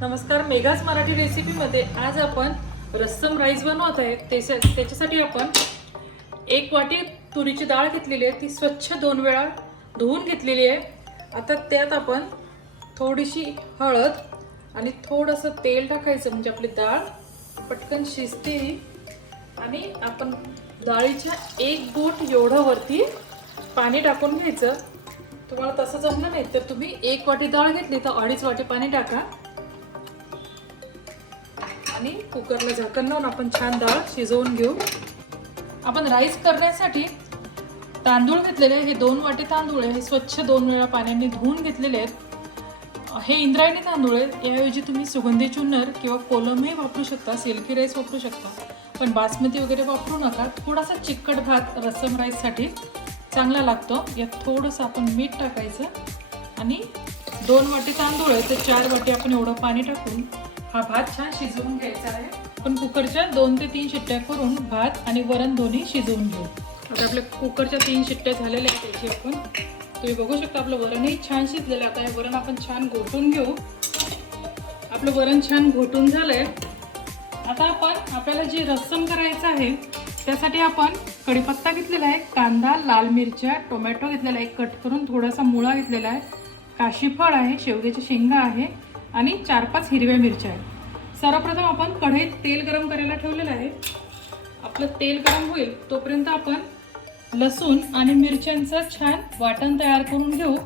नमस्कार, मेघाच मराठी रेसिपीमध्ये आज आपण रस्सम राईस बनवत आहे। त्याच्यासाठी आपण 1 वाटी तुरीची डाळ घेतलेली आहे, ती स्वच्छ 2 वेळा धुवून घेतलेली आहे। आता त्यात आपण थोडीशी हळद आणि थोडंसं तेल टाकायचं, म्हणजे आपली डाळ पटकन शिजते। आणि आपण डाळीच्या 1 बोट एवढं वरती पाणी टाकून घ्यायचं। तुम्हाला तसं जमलं नाही तर तुम्ही 1 वाटी डाळ घेतली तर 2.5 वाटी पाणी टाका आणि कुकरला झाकण लावून आपण छान डाळ शिजवून घेऊ। आपण राईस करण्यासाठी तांदूळ घेतलेले हे 2 वाटी तांदूळ आहे, हे स्वच्छ 2 वेळा पाण्याने धुवून घेतलेले आहेत। हे इंद्रायणी तांदूळ आहे, याऐवजी तुम्ही सुगंधी चुन्नर किंवा कोलमही वापरू शकता, सिल्की राईस वापरू शकता, पण बासमती वगैरे वापरू नका। थोडासा चिकट भात रस्सम राईससाठी चांगला लागतो। यात थोडंसं आपण मीठ टाकायचं आणि 2 वाटी तांदूळ आहे तर 4 वाटी आपण एवढं पाणी टाकून हा भात छान शिजवून घ्यायचा आहे। आपण कुकरच्या 2 ते 3 शिट्ट्या करून भात आणि वरण दोन्ही शिजवून घेऊ। आता आपल्या कुकरच्या 3 शिट्ट्या झालेल्या आहेत, त्याची आपण तुम्ही बघू शकता आपलं वरणही छान शिजलेलं आहे। आता हे वरण आपण छान घोटून घेऊ। आपलं वरण छान घोटून झालंय। आता आपण आपल्याला जी रस्सम करायचं आहे त्यासाठी आपण कढीपत्ता घेतलेला आहे, कांदा, लाल मिरच्या, टोमॅटो घेतलेला आहे कट करून, थोडासा मुळा घेतलेला आहे, काशीफळ आहे, शेवग्याची शेंगा आहे आणि 4-5 हिरव्या मिरच्या आहेत। सर्वप्रथम आपण कढईत तेल गरम करायला ठेवलेलं आहे। आपलं तेल गरम होईल तोपर्यंत आपण लसूण आणि मिरच्यांचं छान वाटण तयार करून घेऊ।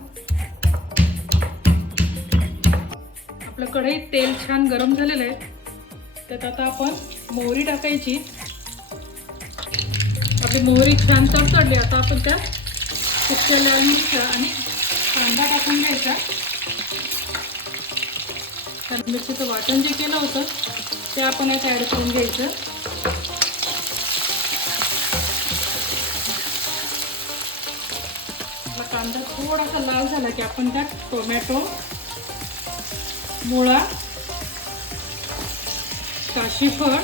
आपलं कढईत तेल छान गरम झालेलं आहे, त्यात आता आपण मोहरी टाकायची। आपली मोहरी छान तडतडली, आता आपण त्यात सुक्या लाल मिरच्या आणि कांदा टाकून घ्यायचा। मिरचीचं वाटण जे केलं होतं ते आपण यात ॲड करून घ्यायचं। आपला कांदा थोडासा लाल झाला की आपण त्यात टोमॅटो, मुळा, काशीफळ,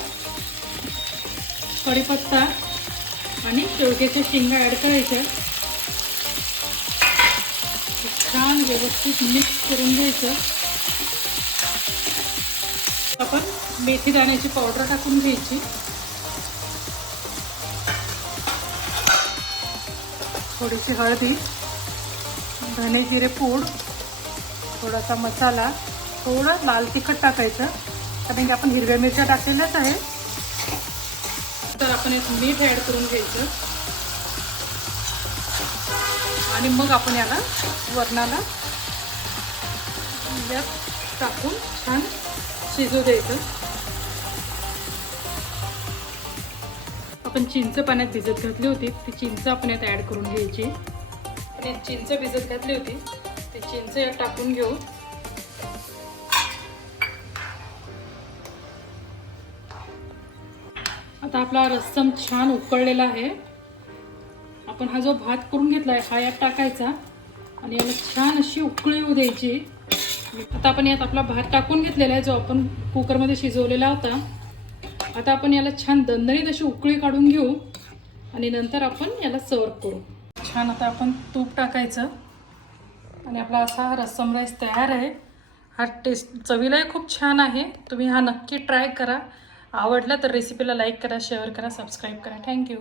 कढीपत्ता आणि शेवग्याच्या शेंगा ॲड करायच्या। छान व्यवस्थित मिक्स करून घ्यायचं। आपण मेथी दाण्याची पावडर टाकून घ्यायची, थोडीशी हळदी, धने जिरे पूड, थोडासा मसाला, थोडं लाल तिखट टाकायचं कारण की आपण हिरव्या मिरच्या टाकलेल्याच आहे। तर आपण एक मीठ ॲड करून घ्यायचं आणि मग आपण याला वरणाला टाकून छान शिजू द्यायचं। आपण चिंच पाण्यात भिजत घातली होती, ती चिंच आपण यात ॲड करून घ्यायची। आणि चिंच भिजत घातली होती ती चिंच यात टाकून घेऊ। आता आपला रस्सम छान उकळलेला आहे। आपण हा जो भात करून घेतलाय हा यात टाकायचा आणि याला छान अशी उकळी येऊ द्यायची। आता आपण यात आपला भात टाकून घेतलेला आहे जो आपण कुकरमध्ये शिजवलेला होता। आता आपण याला छान दणदणीत अशी उकळी काढून घेऊ आणि नंतर आपण याला सर्व करू। छान आता आपण तूप टाकायचं आणि आपला असा हा रस्सम राईस तयार आहे। हा टेस्ट चवीलाही खूप छान आहे, तुम्ही हा नक्की ट्राय करा। आवडला तर रेसिपीला लाईक करा, शेअर करा, सबस्क्राईब करा। थँक्यू।